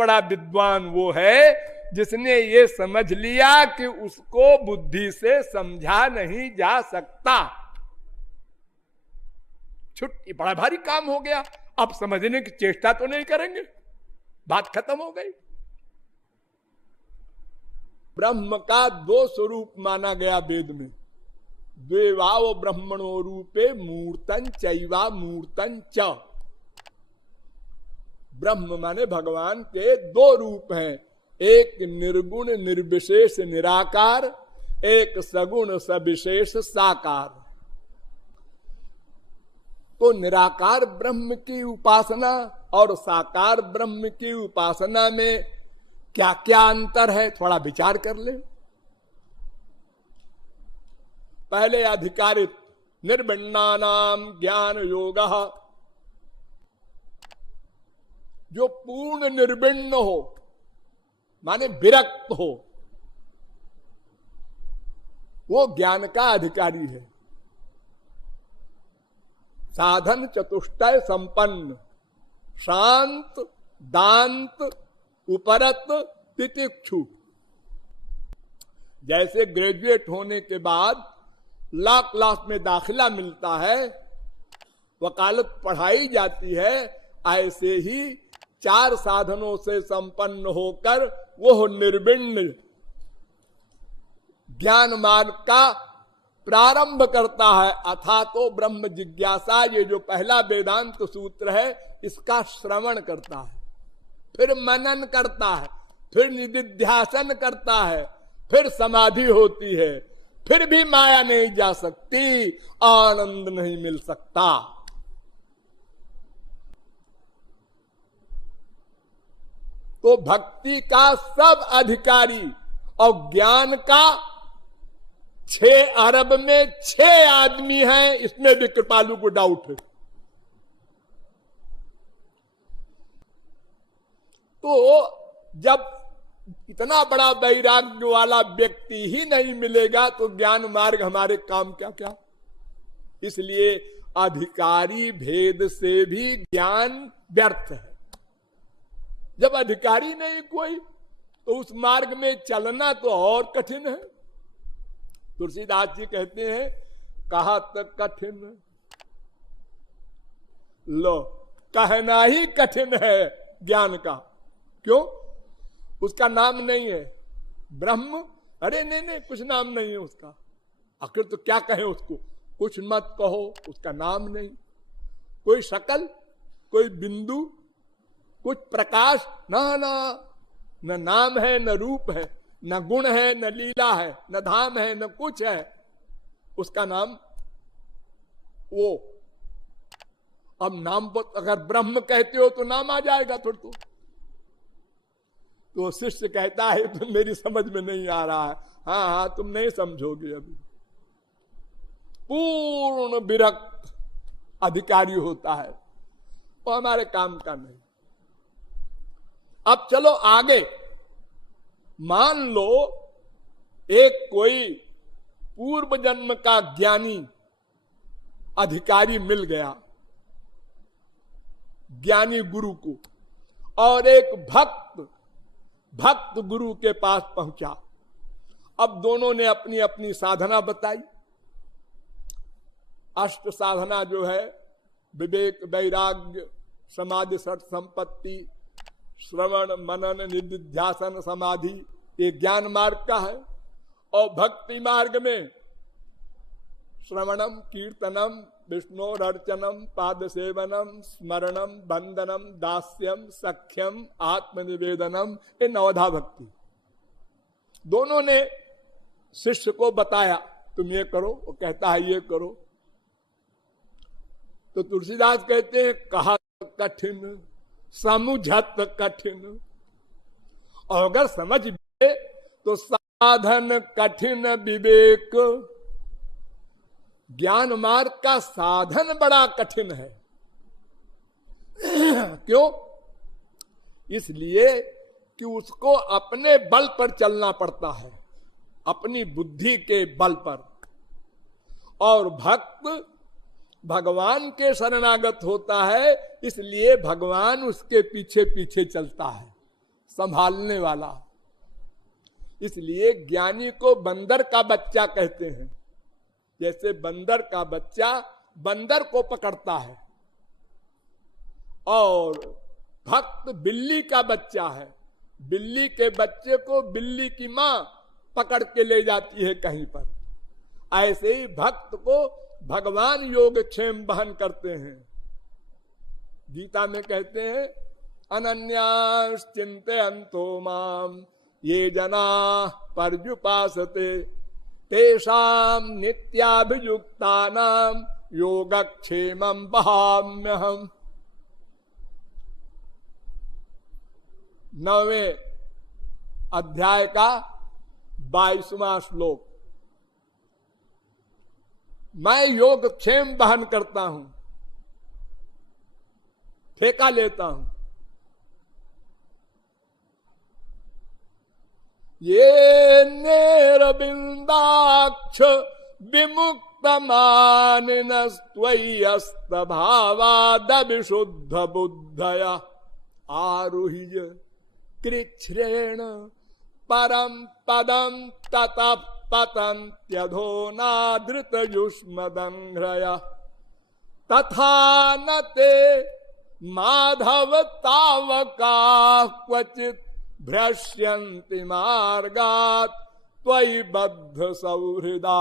बड़ा विद्वान वो है जिसने ये समझ लिया कि उसको बुद्धि से समझा नहीं जा सकता। छुट्टी, बड़ा भारी काम हो गया, अब समझने की चेष्टा तो नहीं करेंगे, बात खत्म हो गई। ब्रह्म का दो स्वरूप माना गया वेद में, द्वेवाव ब्रह्मणो रूपे मूर्तन चैवा मूर्तन च। ब्रह्म माने भगवान के दो रूप हैं, एक निर्गुण निर्विशेष निराकार, एक सगुण सविशेष साकार। तो निराकार ब्रह्म की उपासना और साकार ब्रह्म की उपासना में क्या क्या अंतर है, थोड़ा विचार कर ले। पहले अधिकारित निर्विण्णानाम ज्ञान योगः, जो पूर्ण निर्विण्ण हो माने विरक्त हो, वो ज्ञान का अधिकारी है। साधन चतुष्टय संपन्न, शांत, दांत, उपरत, तितिक्षु। जैसे ग्रेजुएट होने के बाद लॉ क्लास में दाखिला मिलता है, वकालत पढ़ाई जाती है, ऐसे ही चार साधनों से संपन्न होकर वह निर्विण्ण ज्ञान मार्ग का प्रारंभ करता है। अथा तो ब्रह्म जिज्ञासा, ये जो पहला वेदांत सूत्र है, इसका श्रवण करता है, फिर मनन करता है, फिर निधिध्यासन करता है, फिर समाधि होती है, फिर भी माया नहीं जा सकती, आनंद नहीं मिल सकता। तो भक्ति का सब अधिकारी और ज्ञान का 6 अरब में 6 आदमी हैं, इसमें भी कृपालु को डाउट है। तो जब इतना बड़ा वैराग्य वाला व्यक्ति ही नहीं मिलेगा तो ज्ञान मार्ग हमारे काम क्या क्या। इसलिए अधिकारी भेद से भी ज्ञान व्यर्थ है। जब अधिकारी नहीं कोई तो उस मार्ग में चलना तो और कठिन है। तुलसीदास जी कहते हैं, कहा तक कठिन, लो कहना ही कठिन है ज्ञान का। क्यों? उसका नाम नहीं है ब्रह्म। अरे नहीं, कुछ नाम नहीं है उसका। आखिर तो क्या कहें उसको? कुछ मत कहो, उसका नाम नहीं। कोई शकल, कोई बिंदु, कुछ प्रकाश, न नाम है, न रूप है, न गुण है, न लीला है, न धाम है, न कुछ है। उसका नाम वो। अब नाम अगर ब्रह्म कहते हो तो नाम आ जाएगा थोड़ा। तो शिष्य कहता है तो मेरी समझ में नहीं आ रहा है। हाँ, तुम नहीं समझोगे अभी। पूर्ण विरक्त अधिकारी होता है, वो हमारे काम का नहीं। अब चलो आगे। मान लो एक कोई पूर्व जन्म का ज्ञानी अधिकारी मिल गया, ज्ञानी गुरु को, और एक भक्त गुरु के पास पहुंचा। अब दोनों ने अपनी अपनी साधना बताई। अष्ट साधना जो है, विवेक, वैराग्य, समाधि, सठ संपत्ति, श्रवण, मनन, निधिध्यासन, समाधि, ये ज्ञान मार्ग का है। और भक्ति मार्ग में श्रवणम, कीर्तनम, विष्णोरर्चनम, पाद सेवनम, स्मरणम, बंदनम, दास्यम, सख्यम, आत्मनिवेदनम, ये नवधा भक्ति। दोनों ने शिष्य को बताया, तुम ये करो, वो कहता है ये करो। तो तुलसीदास कहते हैं, कहा कठिन, समुझत कठिन। और अगर समझ गए तो साधन कठिन विवेक। ज्ञान मार्ग का साधन बड़ा कठिन है। क्यों? इसलिए कि उसको अपने बल पर चलना पड़ता है, अपनी बुद्धि के बल पर। और भक्त भगवान के शरणागत होता है, इसलिए भगवान उसके पीछे पीछे चलता है। संभालने वाला। इसलिए ज्ञानी को बंदर का बच्चा कहते हैं। जैसे बंदर का बच्चा बंदर को पकड़ता है और भक्त बिल्ली का बच्चा है, बिल्ली के बच्चे को बिल्ली की मां पकड़ के ले जाती है कहीं पर। ऐसे ही भक्त को भगवान योगक्षेम वहन करते हैं। गीता में कहते हैं अनन्यास चिंतयन्तो माम ये जना पर्युपासते तेषाम नित्याभियुक्तानाम योगक्षेमं वहाम्यहम्। 9वें अध्याय का 22वां श्लोक। मैं योगक्षेम वहन करता हूं, ठेका लेता हूं। ये नेरबिंदाक्ष विमुक्त मानिनस्त्वय्यस्त भावादविशुद्ध बुद्धया आरुह्य कृच्छ्रेण परम पदम ततः पतन्त्यधो नादृतयुष्मदंघ्रया तथा न ते माधव तावका क्वचित भ्रश्यन्ति मार्गात् त्वयि बद्ध सौहृदा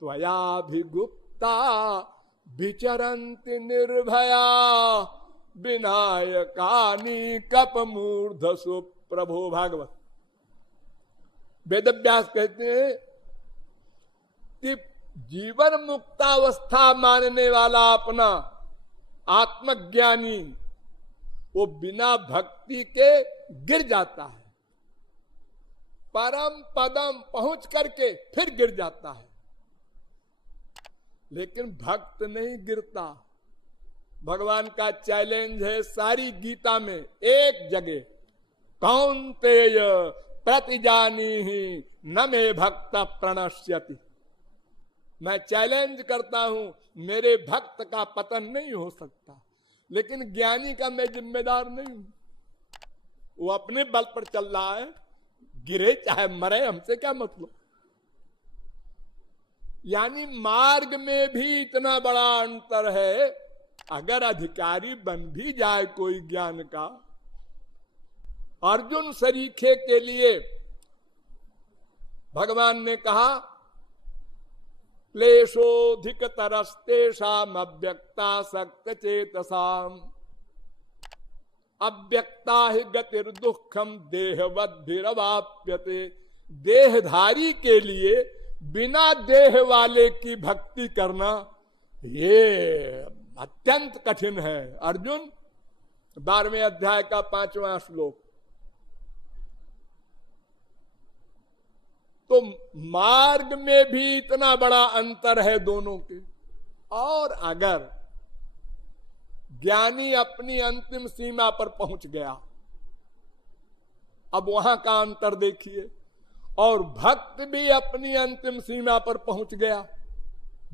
त्वयाभिगुप्ता विचरन्ति निर्भया विनायकानि कपमूर्धसु। प्रभो भागवत। वेदव्यास कहते हैं कि जीवन मुक्तावस्था मानने वाला अपना आत्मज्ञानी वो बिना भक्ति के गिर जाता है, परम पदम पहुंच करके फिर गिर जाता है। लेकिन भक्त नहीं गिरता। भगवान का चैलेंज है सारी गीता में एक जगह, कौन्तेय प्रतिजानीहि न मे भक्त प्रणश्यति। मैं चैलेंज करता हूं, मेरे भक्त का पतन नहीं हो सकता, लेकिन ज्ञानी का मैं जिम्मेदार नहीं हूं। वो अपने बल पर चल रहा है, गिरे चाहे मरे, हमसे क्या मतलब। यानी मार्ग में भी इतना बड़ा अंतर है। अगर अधिकारी बन भी जाए कोई ज्ञान का, अर्जुन सरीखे के लिए भगवान ने कहा क्लेशोधिक तरस्तेषाम अव्यक्ता सक्त चेतसाम अव्यक्ता ही गतिर्दुःखम देहवद्भिरवाप्यते। देहधारी के लिए बिना देह वाले की भक्ति करना ये अत्यंत कठिन है। अर्जुन 12वें अध्याय का 5वां श्लोक। तो मार्ग में भी इतना बड़ा अंतर है दोनों के। और अगर ज्ञानी अपनी अंतिम सीमा पर पहुंच गया, अब वहां का अंतर देखिए, और भक्त भी अपनी अंतिम सीमा पर पहुंच गया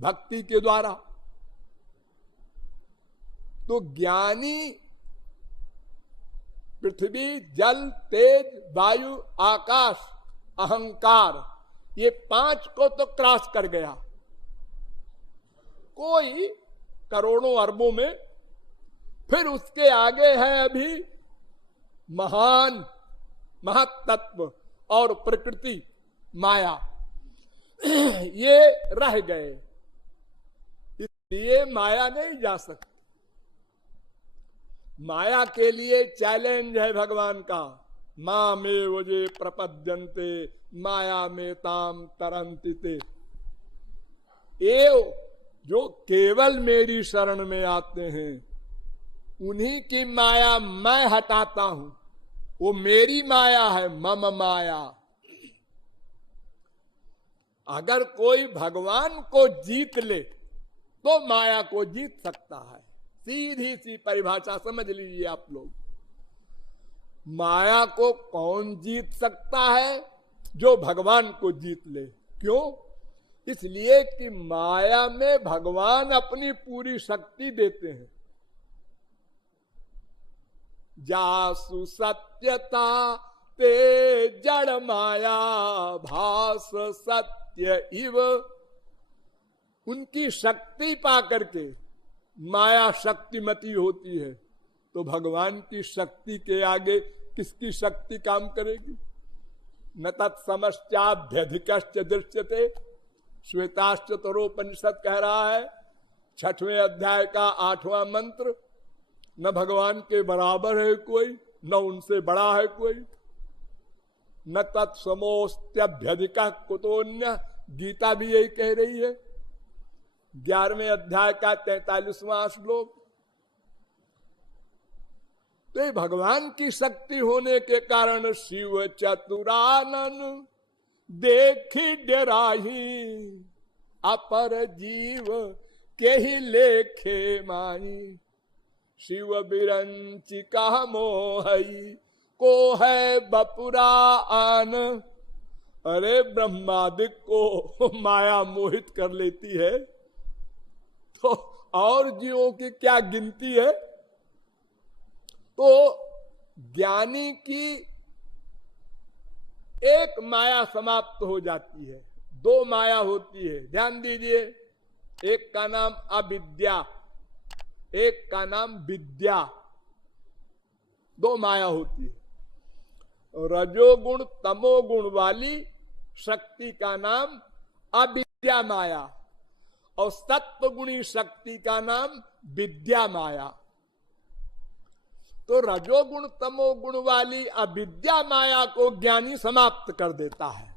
भक्ति के द्वारा, तो ज्ञानी पृथ्वी जल तेज वायु आकाश अहंकार ये 5 को तो क्रॉस कर गया। कोई करोड़ों अरबों में फिर उसके आगे है अभी महान महत्त्व और प्रकृति माया, ये रह गए। इसलिए माया नहीं जा सकती। माया के लिए चैलेंज है भगवान का, मां में वजे प्रपद्यन्ते माया में ताम तरंति ते। जो केवल मेरी शरण में आते हैं उन्हीं की माया मैं हटाता हूं। वो मेरी माया है, मम माया। अगर कोई भगवान को जीत ले तो माया को जीत सकता है। सीधी सी परिभाषा समझ लीजिए आप लोग। माया को कौन जीत सकता है? जो भगवान को जीत ले। क्यों? इसलिए कि माया में भगवान अपनी पूरी शक्ति देते हैं। जासु सत्यता ते जड़ माया भास सत्य इव। उनकी शक्ति पा करके माया शक्तिमती होती है, तो भगवान की शक्ति के आगे किसकी शक्ति काम करेगी? न तत्समश्चाभ्यधिकश्च दृश्यते। श्वेताश्चतरोपनिषद कह रहा है 6वें अध्याय का 8वां मंत्र, न भगवान के बराबर है कोई, न उनसे बड़ा है कोई। न तत्समोस्त्यभ्यधिक कुतोन्य, गीता भी यही कह रही है 11वें अध्याय का 43वां श्लोक। तो भगवान की शक्ति होने के कारण शिव चतुरानन देखी डराही, अपर जीव के ही लेखे माही। शिव बिरंची का मोहई को है बपुरा आन। अरे ब्रह्मादिक को माया मोहित कर लेती है, तो और जीवों की क्या गिनती है? तो ज्ञानी की एक माया समाप्त हो जाती है, 2 माया होती है। ध्यान दीजिए, एक का नाम अविद्या, एक का नाम विद्या, 2 माया होती है। रजोगुण तमोगुण वाली शक्ति का नाम अविद्या माया, और सत्वगुणी शक्ति का नाम विद्या माया। तो रजोगुण तमोगुण वाली अविद्या माया को ज्ञानी समाप्त कर देता है।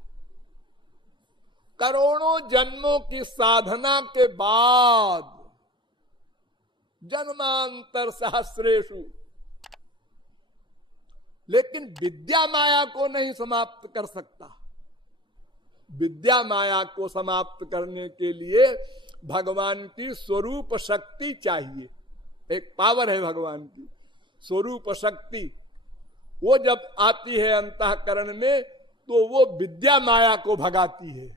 करोड़ों जन्मों की साधना के बाद, जन्मांतर सहस्रेषु, लेकिन विद्या माया को नहीं समाप्त कर सकता। विद्या माया को समाप्त करने के लिए भगवान की स्वरूप शक्ति चाहिए। एक पावर है भगवान की स्वरूप शक्ति, वो जब आती है अंतःकरण में तो वो विद्या माया को भगाती है,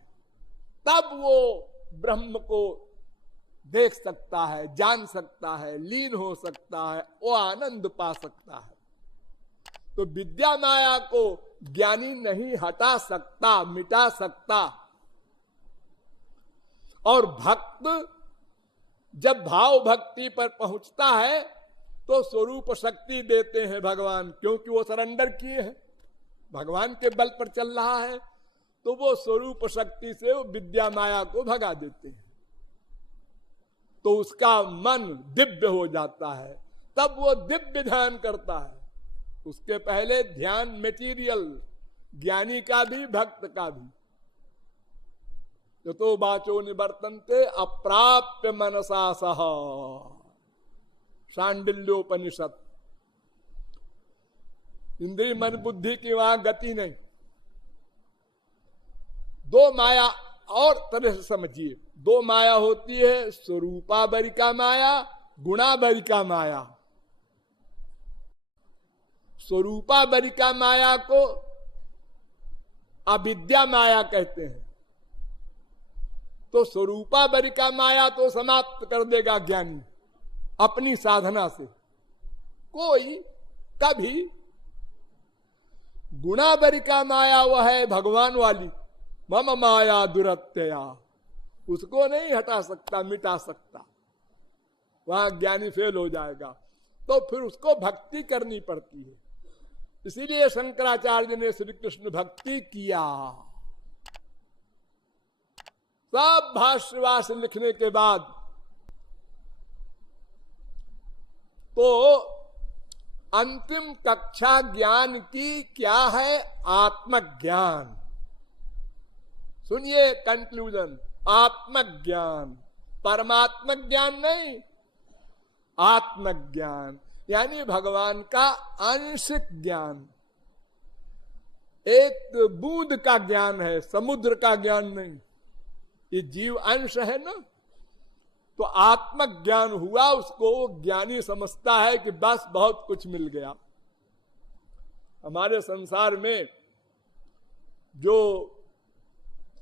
तब वो ब्रह्म को देख सकता है, जान सकता है, लीन हो सकता है, वो आनंद पा सकता है। तो विद्या माया को ज्ञानी नहीं हटा सकता, मिटा सकता। और भक्त जब भाव भक्ति पर पहुंचता है तो स्वरूप शक्ति देते हैं भगवान, क्योंकि वो सरेंडर किए हैं, भगवान के बल पर चल रहा है, तो वो स्वरूप शक्ति से वो विद्या माया को भगा देते हैं। तो उसका मन दिव्य हो जाता है, तब वो दिव्य ध्यान करता है। उसके पहले ध्यान मेटीरियल, ज्ञानी का भी भक्त का भी। तो बाचो निवर्तन्ते अप्राप्य मनसा सह, शांडिल्योपनिषद। इंद्रिय मन बुद्धि की वहां गति नहीं। 2 माया और तरह से समझिए, 2 माया होती है, स्वरूपाबरिका माया, गुणाबरिका माया। स्वरूपाबरिका माया को अविद्या माया कहते हैं। तो स्वरूपाबरिका माया तो समाप्त कर देगा ज्ञानी अपनी साधना से, कोई कभी। गुणाबरिका माया वह है भगवान वाली, मम माया दुरत्यया, उसको नहीं हटा सकता, मिटा सकता, वहां ज्ञानी फेल हो जाएगा। तो फिर उसको भक्ति करनी पड़ती है। इसीलिए शंकराचार्य ने श्री कृष्ण भक्ति किया। सब भाष्यवास लिखने के बाद तो अंतिम कक्षा ज्ञान की क्या है? आत्मज्ञान। सुनिए कंक्लूजन, आत्मज्ञान, परमात्मक ज्ञान नहीं, आत्मज्ञान यानी भगवान का आंशिक ज्ञान। एक बूंद का ज्ञान है, समुद्र का ज्ञान नहीं। ये जीव अंश है ना, तो आत्मज्ञान हुआ, उसको ज्ञानी समझता है कि बस बहुत कुछ मिल गया। हमारे संसार में जो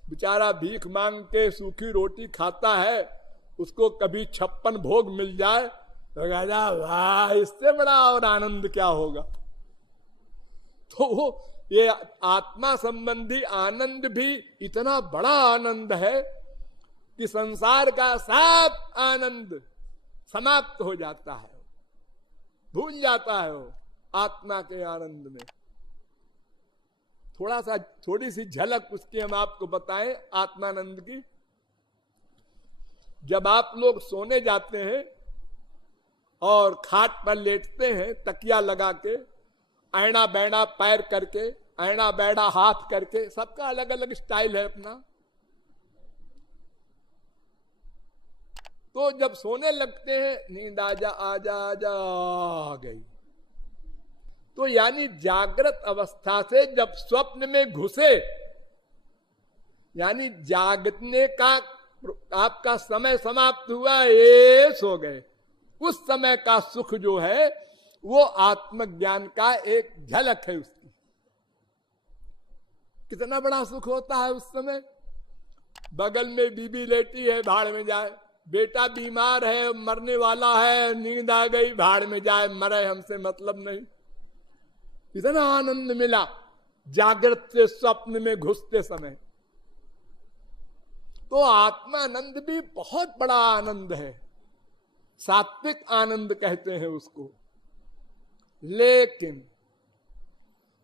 बेचारा भीख मांग के सूखी रोटी खाता है, उसको कभी 56 भोग मिल जाए तो राजा वाह, इससे बड़ा और आनंद क्या होगा। तो वो ये आत्मा संबंधी आनंद भी इतना बड़ा आनंद है कि संसार का सब आनंद समाप्त हो जाता है, भूल जाता है वो आत्मा के आनंद में। थोड़ी सी झलक उसकी हम आपको बताएं आत्मानंद की। जब आप लोग सोने जाते हैं और खाट पर लेटते हैं तकिया लगा के, ऐना बैना पैर करके, ऐना बैना हाथ करके, सबका अलग अलग स्टाइल है अपना। तो जब सोने लगते हैं, नींद आजा आजा आजा आ गई, तो यानी जागृत अवस्था से जब स्वप्न में घुसे, यानी जागने का आपका समय समाप्त हुआ, ये सो गए, उस समय का सुख जो है वो आत्मज्ञान का एक झलक है उसकी। कितना बड़ा सुख होता है उस समय। बगल में बीबी लेटी है, भाड़ में जाए, बेटा बीमार है, मरने वाला है, नींद आ गई, भाड़ में जाए, मरे, हमसे मतलब नहीं। इतना आनंद मिला जागृत से स्वप्न में घुसते समय। तो आत्मानंद भी बहुत बड़ा आनंद है, सात्विक आनंद कहते हैं उसको। लेकिन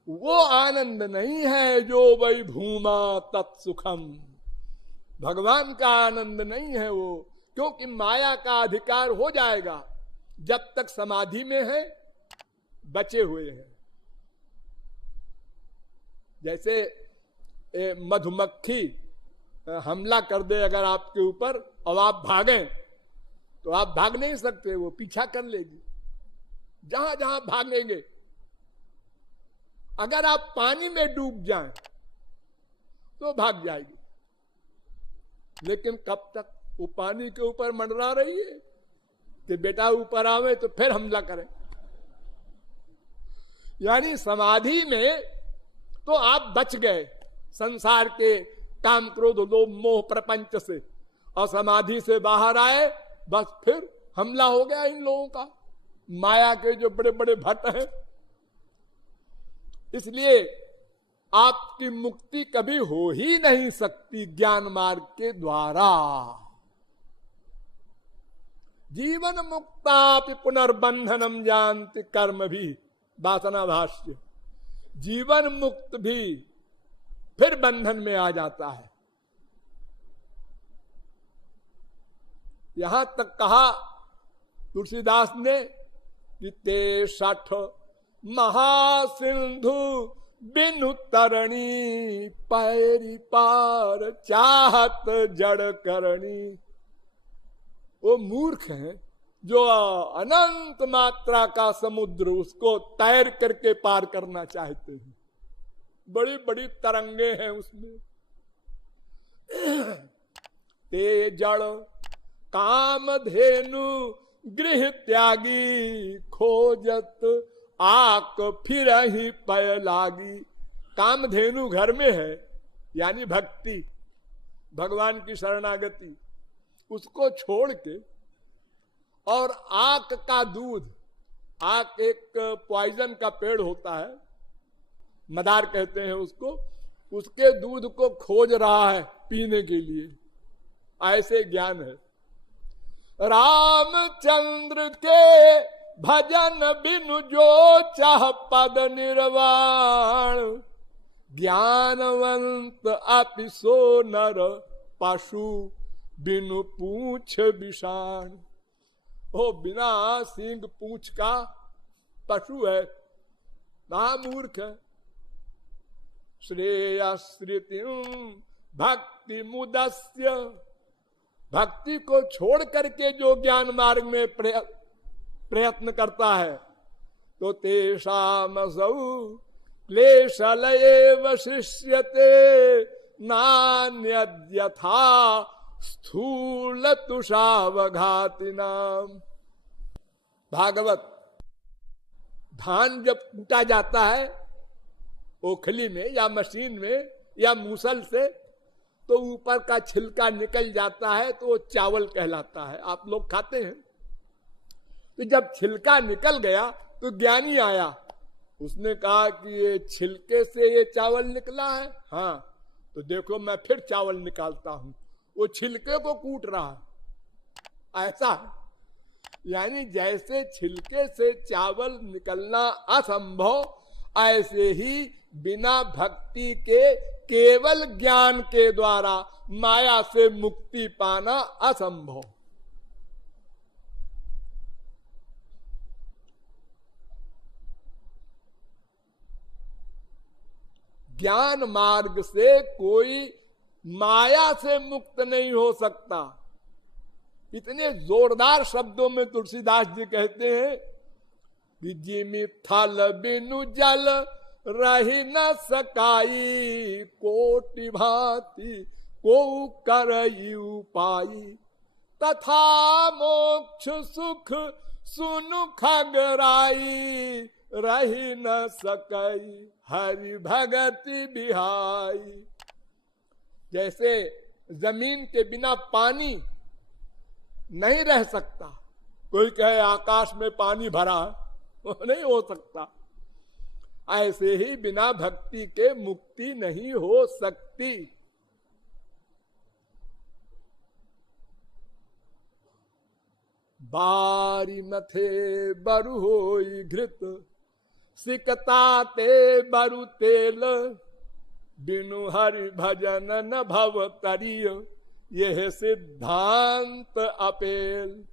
वो आनंद नहीं है जो वही भूमा तत्सुखम, भगवान का आनंद नहीं है वो, क्योंकि माया का अधिकार हो जाएगा। जब तक समाधि में है बचे हुए हैं। जैसे मधुमक्खी हमला कर दे अगर आपके ऊपर और आप भागें, तो आप भाग नहीं सकते, वो पीछा कर लेगी। जहां जहां भागेंगे, अगर आप पानी में डूब जाएं तो भाग जाएगी, लेकिन कब तक वो पानी के ऊपर मंडरा रही है कि बेटा ऊपर आवे तो फिर हमला करें। यानी समाधि में तो आप बच गए संसार के काम क्रोध लोभ मोह प्रपंच से, और समाधि से बाहर आए, बस फिर हमला हो गया इन लोगों का, माया के जो बड़े बड़े भट्ट हैं। इसलिए आपकी मुक्ति कभी हो ही नहीं सकती ज्ञान मार्ग के द्वारा। जीवन मुक्ता पुनर्बंधनम जानति कर्म भी, वासना भाष्य। जीवन मुक्त भी फिर बंधन में आ जाता है। यहां तक कहा तुलसीदास ने कि ते 60 महासिंधु बिनु तरणी, पैरी पार चाहत जड़ करणी। वो मूर्ख हैं जो अनंत मात्रा का समुद्र उसको तैर करके पार करना चाहते हैं। बड़ी बड़ी तरंगे हैं उसमें। ते जड़ कामधेनु गृह त्यागी, खोजत आक फिर ही पय लागी। कामधेनु घर में है, यानी भक्ति, भगवान की शरणागति, उसको छोड़ के, और आक का दूध, आक एक पॉइजन का पेड़ होता है, मदार कहते हैं उसको, उसके दूध को खोज रहा है पीने के लिए। ऐसे ज्ञान है। रामचंद्र के भजन बिनु जो चाह पद निर्वाण, ज्ञानवंत अपि सो नर पशु बिनु पूछ विषाण। ओ बिना सींग पूछ का पशु है, महामूर्ख है। श्रेयस्मृति भक्ति मुदस्य, भक्ति को छोड़ करके जो ज्ञान मार्ग में प्रयत्न करता है, तो तेषामसौ क्लेशलयेव शिष्यते, नान्यद्यथा स्थूल तुषावघातिनाम। भागवत। धान जब कूटा जाता है ओखली में या मशीन में या मूसल से, तो ऊपर का छिलका निकल जाता है, तो वो चावल कहलाता है। आप लोग खाते हैं। तो जब छिलका निकल गया तो ज्ञानी आया, उसने कहा कि ये छिलके से ये चावल निकला है। हाँ, तो देखो मैं फिर चावल निकालता हूं। वो छिलके को कूट रहा है, ऐसा है। यानी जैसे छिलके से चावल निकलना असंभव, ऐसे ही बिना भक्ति के केवल ज्ञान के द्वारा माया से मुक्ति पाना असंभव। ज्ञान मार्ग से कोई माया से मुक्त नहीं हो सकता। इतने जोरदार शब्दों में तुलसीदास जी कहते हैं कि जिमि थल बिनु जल रही न सकाई, कोटि भांति को करई उपाई, तथा मोक्ष सुख सुनु खगराई, रही न सकई हरि भगति बिहाई। जैसे जमीन के बिना पानी नहीं रह सकता, कोई कहे आकाश में पानी भरा है, वो नहीं हो सकता, ऐसे ही बिना भक्ति के मुक्ति नहीं हो सकती। बारी मथे बरु होई घृत, सिकता ते बरु तेल, बिनु हरि भजन न भव तरिय, यह सिद्धांत अपेल।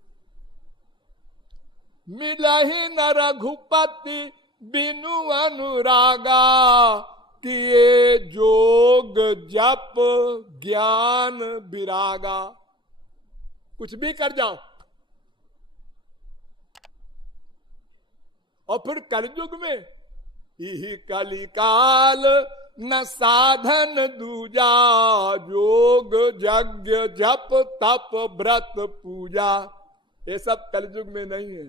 मिलहि न रघुपति बिनु अनुरागा, किए जोग जप ज्ञान विरागा। कुछ भी कर जाओ, और फिर कलयुग में यही कलिकाल न साधन दूजा, योग यज्ञ जप तप व्रत पूजा, ये सब कलयुग में नहीं है।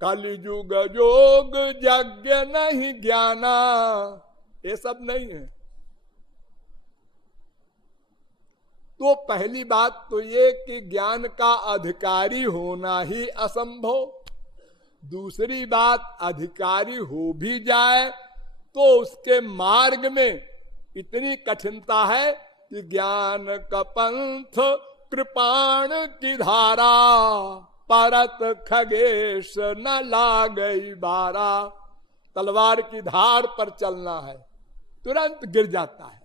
कलयुग योग यज्ञ नहीं ज्ञाना, ये सब नहीं है। तो पहली बात तो ये कि ज्ञान का अधिकारी होना ही असंभव। दूसरी बात, अधिकारी हो भी जाए तो उसके मार्ग में इतनी कठिनता है कि ज्ञान का पंथ कृपाण की धारा, परत खगेश न लागई बारा। तलवार की धार पर चलना है, तुरंत गिर जाता है।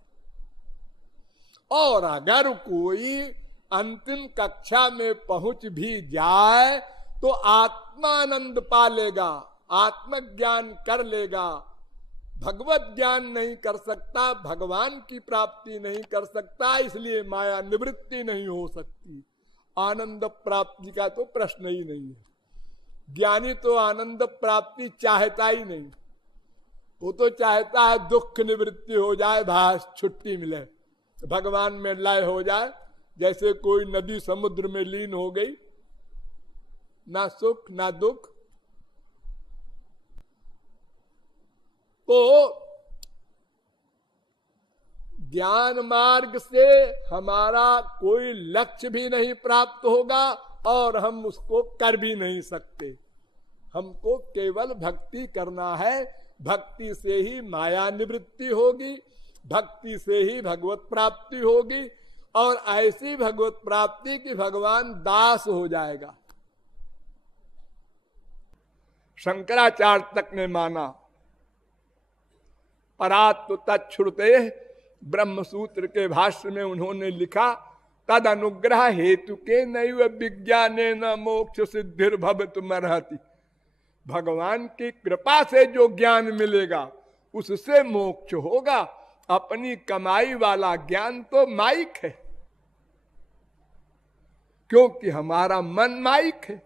और अगर कोई अंतिम कक्षा में पहुंच भी जाए तो आत्मानंद पा लेगा, आत्मज्ञान कर लेगा। भगवत ज्ञान नहीं कर सकता, भगवान की प्राप्ति नहीं कर सकता, इसलिए माया निवृत्ति नहीं हो सकती। आनंद प्राप्ति का तो प्रश्न ही नहीं है। ज्ञानी तो आनंद प्राप्ति चाहता ही नहीं, वो तो चाहता है दुख निवृत्ति हो जाए, भास छुट्टी मिले, भगवान में लय हो जाए। जैसे कोई नदी समुद्र में लीन हो गई, ना सुख ना दुख। तो ज्ञान मार्ग से हमारा कोई लक्ष्य भी नहीं प्राप्त होगा और हम उसको कर भी नहीं सकते। हमको केवल भक्ति करना है, भक्ति से ही माया निवृत्ति होगी, भक्ति से ही भगवत प्राप्ति होगी, और ऐसी भगवत प्राप्ति कि भगवान दास हो जाएगा। शंकराचार्य तक ने माना। परात्व तच्छ्रुते ब्रह्म सूत्र के भाष्य में उन्होंने लिखा, तद अनुग्रह हेतु के नैव विज्ञाने न मोक्ष सिद्धिर भवितुमर्हति। भगवान की कृपा से जो ज्ञान मिलेगा उससे मोक्ष होगा। अपनी कमाई वाला ज्ञान तो माइक है, क्योंकि हमारा मन माइक है।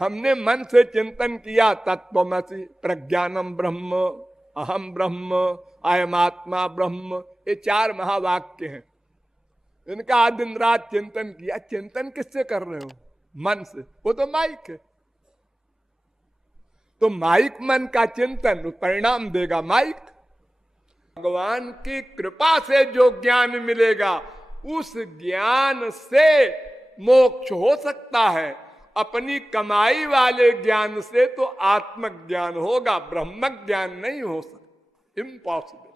हमने मन से चिंतन किया, तत्वमसि प्रज्ञानम ब्रह्म, अहम ब्रह्म, अयमात्मा ब्रह्म, ये 4 महावाक्य हैं। इनका दिन रात चिंतन किया। चिंतन किससे कर रहे हो? मन से। वो तो माइक है। तो माइक मन का चिंतन परिणाम देगा माइक। भगवान की कृपा से जो ज्ञान मिलेगा उस ज्ञान से मोक्ष हो सकता है। अपनी कमाई वाले ज्ञान से तो आत्मज्ञान होगा, ब्रह्म ज्ञान नहीं हो सकता, इम्पॉसिबल।